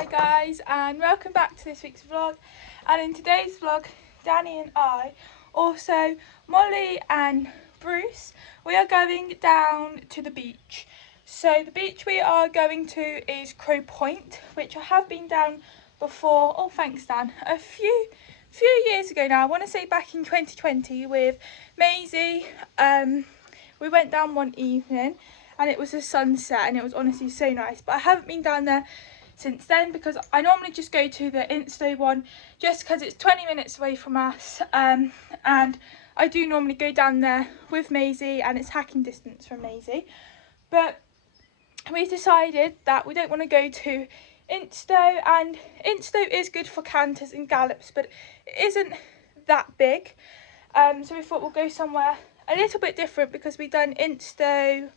Hi guys, and welcome back to this week's vlog. And in today's vlog, Danny and I, also Molly and Bruce, we are going down to the beach. So the beach we are going to is Crow Point, which I have been down before. Oh, thanks Dan. A few years ago now. I want to say back in 2020 with Maisie. We went down one evening and it was a sunset and it was honestly so nice. But I haven't been down there since then because I normally just go to the Insto one just because it's 20 minutes away from us, and I do normally go down there with Maisie and it's hacking distance from Maisie. But we decided that we don't want to go to Insto, and Insto is good for canters and gallops but it isn't that big, so we thought we'll go somewhere a little bit different because we've done Insto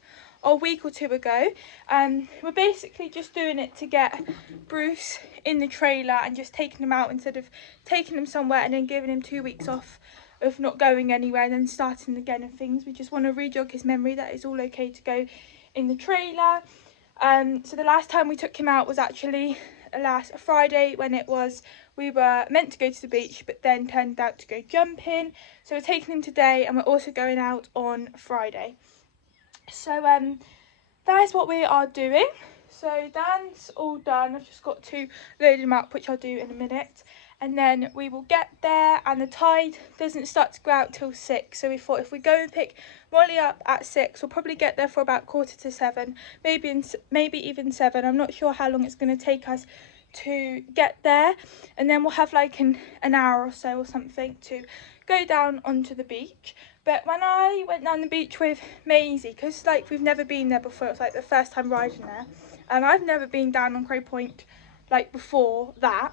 a week or two ago. We're basically just doing it to get Bruce in the trailer and just taking him out instead of taking him somewhere and then giving him 2 weeks off of not going anywhere and then starting again and things. We just want to re-jog his memory that it's all okay to go in the trailer. So the last time we took him out was actually last Friday when we were meant to go to the beach but then turned out to go jumping. So we're taking him today and we're also going out on Friday. So that is what we are doing. So Dan's all done. I've just got to load him up, which I'll do in a minute, and then we will get there and the tide doesn't start to go out till 6, so we thought if we go and pick Molly up at 6 we'll probably get there for about 6:45, maybe even 7. I'm not sure how long it's going to take us to get there, and then we'll have like an hour or so or something to go down onto the beach. But when I went down the beach with Maisie, because like we've never been there before, it's like the first time riding there, and I've never been down on Crow Point like before that,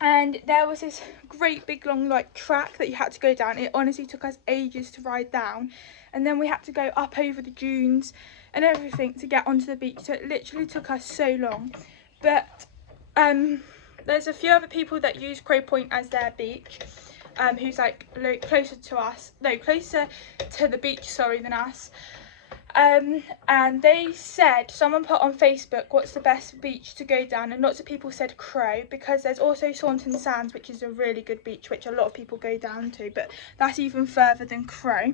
and there was this great big long like track that you had to go down. It honestly took us ages to ride down, and then we had to go up over the dunes and everything to get onto the beach, so it literally took us so long. But there's a few other people that use Crow Point as their beach, who's like closer to the beach, than us. And they said, someone put on Facebook what's the best beach to go down, and lots of people said Crow, because there's also Saunton Sands, which is a really good beach which a lot of people go down to, but that's even further than Crow.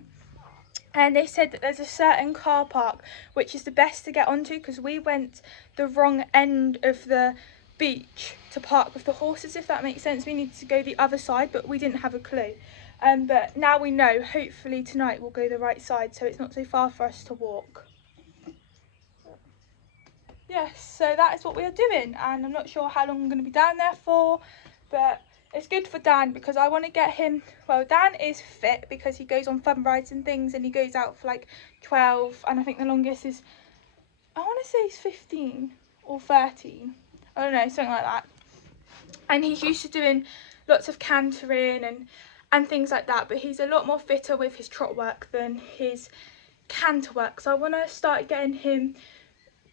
And they said that there's a certain car park which is the best to get onto, because we went the wrong end of the beach to park with the horses, if that makes sense. We needed to go the other side but we didn't have a clue, but now we know. Hopefully tonight we'll go the right side so it's not so far for us to walk. Yes, so that is what we are doing, and I'm not sure how long I'm going to be down there for, but it's good for Dan because I want to get him, well, Dan is fit because he goes on fun rides and things, and he goes out for like 12, and I think the longest is, I want to say he's 15 or 13. I don't know, something like that. And he's used to doing lots of cantering and things like that, but he's a lot more fitter with his trot work than his canter work. So I want to start getting him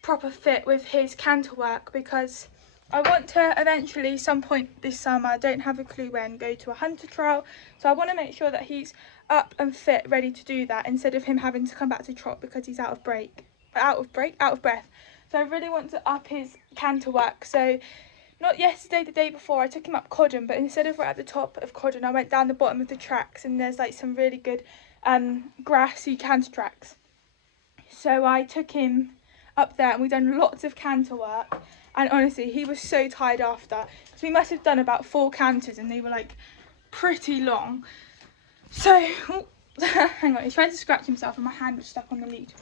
proper fit with his canter work because I want to eventually, some point this summer, I don't have a clue when, go to a hunter trial. So I want to make sure that he's up and fit, ready to do that, instead of him having to come back to trot because he's out of breath. So I really want to up his canter work. So not yesterday, the day before, I took him up Codden, but instead of right at the top of Codden, I went down the bottom of the tracks, and there's like some really good grassy canter tracks. So I took him up there and we've done lots of canter work, and honestly he was so tired after, because we must have done about 4 canters and they were like pretty long. So hang on, he's trying to scratch himself and my hand was stuck on the lead.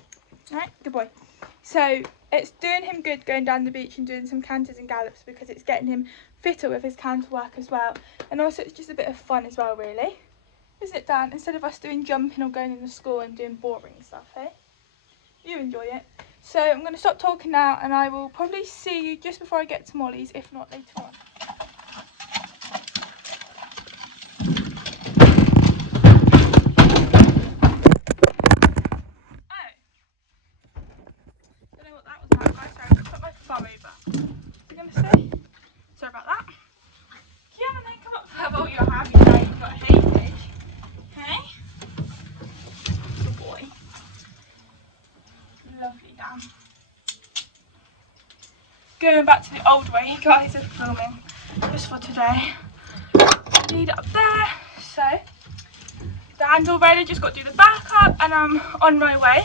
Alright, good boy. So it's doing him good going down the beach and doing some canters and gallops because it's getting him fitter with his canter work as well, and also it's just a bit of fun as well, really, isn't it Dan? Instead of us doing jumping or going into school and doing boring stuff, hey? You enjoy it. So I'm going to stop talking now and I will probably see you just before I get to Molly's, if not later on. Sorry about that. Yeah, and then come up. Oh, you're happy now you've got a hay fish. Hey? Good boy. Lovely, Dan. going back to the old way you guys are filming just for today. Lead it up there. So Dan's all ready, just got to do the backup and I'm on my way.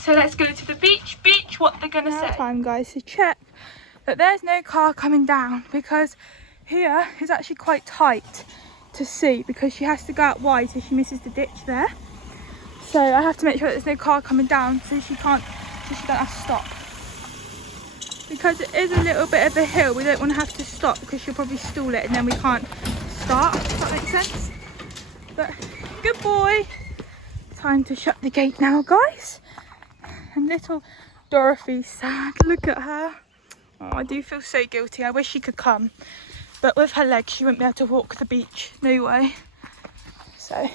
So let's go to the beach. What they're gonna say. Time, guys, to check that there's no car coming down, because here is actually quite tight to see because she has to go out wide so she misses the ditch there. So I have to make sure that there's no car coming down so she don't have to stop. Because it is a little bit of a hill, we don't want to have to stop because she'll probably stall it and then we can't start, if that makes sense. But good boy. Time to shut the gate now, guys. And little Dorothy's sad, look at her. Oh, I do feel so guilty. I wish she could come, but with her legs she wouldn't be able to walk the beach, no way. So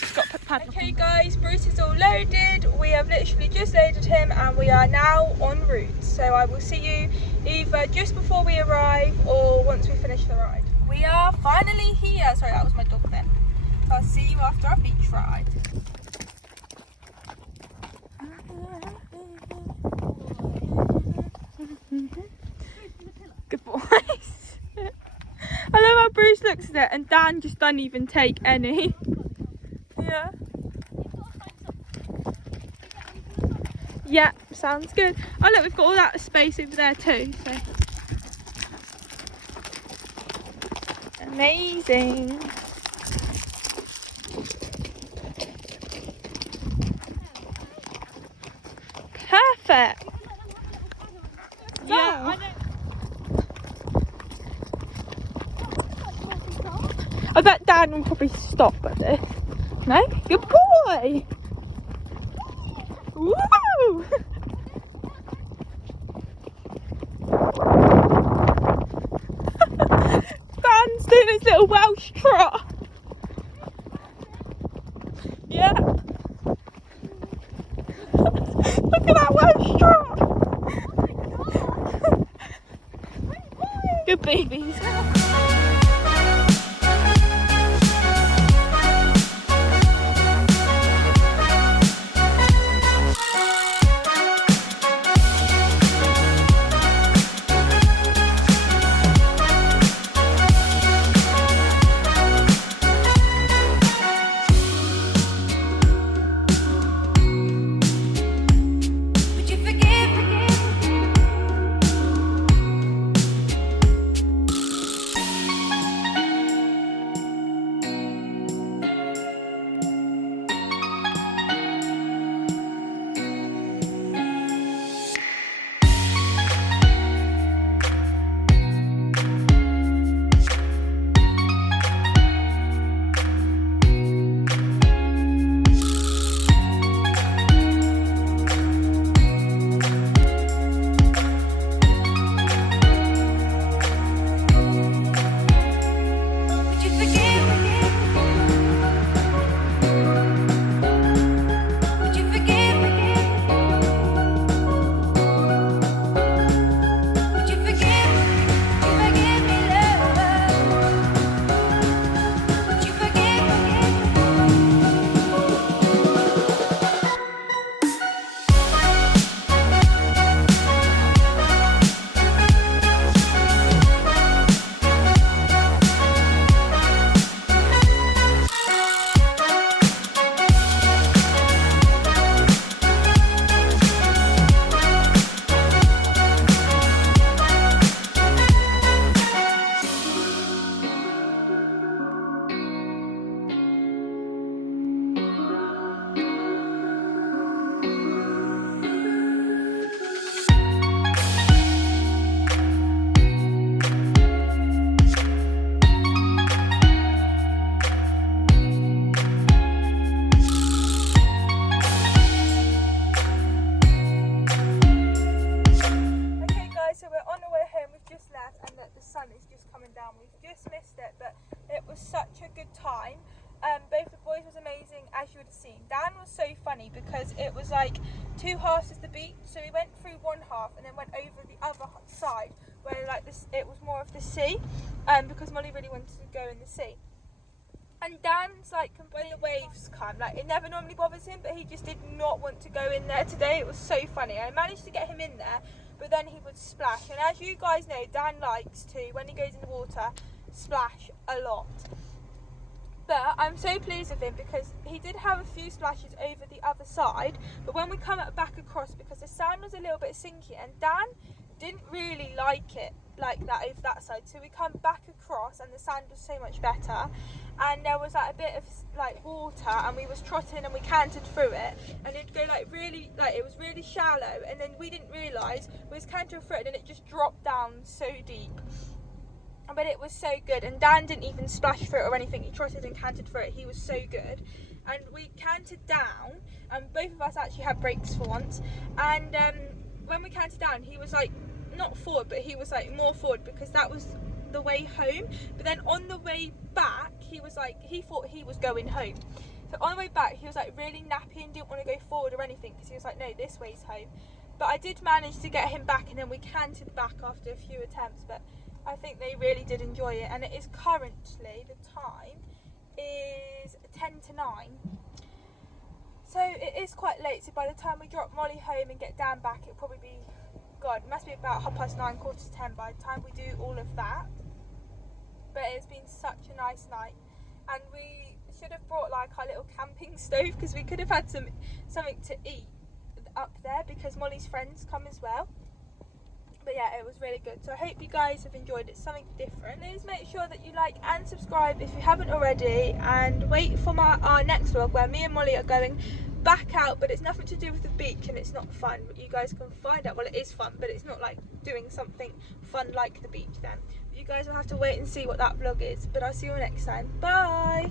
just got to put the padlock on. Okay guys, Bruce is all loaded. We have literally just loaded him and we are now en route. So I will see you either just before we arrive or once we finish the ride. We are finally here. Sorry, that was my dog then. I'll see you after our beach ride. Good boys. I love how Bruce looks at it and Dan just doesn't even take any. Yeah. Yeah, sounds good. Oh look, we've got all that space over there too. So amazing. Perfect. Yeah, I know. I bet Dan will probably stop at this. No? Good boy! Woo! Dan's doing his little Welsh trot. Yeah. Look at that Welsh trot. Good babies. Both the boys was amazing, as you would have seen. Dan was so funny because it was like two halves of the beach, so we went through one half and then went over the other side where like this, it was more of the sea, because Molly really wanted to go in the sea. And Dan's like, when the waves come, like it never normally bothers him, but he just did not want to go in there today. It was so funny. I managed to get him in there, but then he would splash. And as you guys know, Dan likes to, when he goes in the water, splash a lot. But I'm so pleased with him because he did have a few splashes over the other side, but when we come back across, because the sand was a little bit sinky and Dan didn't really like it like that over that side, so we come back across and the sand was so much better, and there was like a bit of like water and we was trotting and we cantered through it, and it'd go like really, like it was really shallow, and then we didn't realise we was cantering through it and it just dropped down so deep. But it was so good, and Dan didn't even splash through it or anything. He trotted and cantered through it. He was so good. And we cantered down, and both of us actually had brakes for once, and when we cantered down, he was like not forward, but he was like more forward because that was the way home. But then on the way back, he was like, he thought he was going home, so on the way back he was like really nappy and didn't want to go forward or anything because he was like, no, this way's home. But I did manage to get him back, and then we cantered back after a few attempts. But I think they really did enjoy it, and it is currently, the time is 10 to 9, so it is quite late. So by the time we drop Molly home and get Dan back, it'll probably be, God, it must be about 9:30, 9:45 by the time we do all of that. But it's been such a nice night, and we should have brought like our little camping stove because we could have had something to eat up there because Molly's friends come as well. But yeah, it was really good. So I hope you guys have enjoyed it. Something different. Please make sure that you like and subscribe if you haven't already, and wait for our next vlog where me and Molly are going back out, but it's nothing to do with the beach and it's not fun. You guys can find out. Well, it is fun, but it's not like doing something fun like the beach then. You guys will have to wait and see what that vlog is, but I'll see you next time. Bye.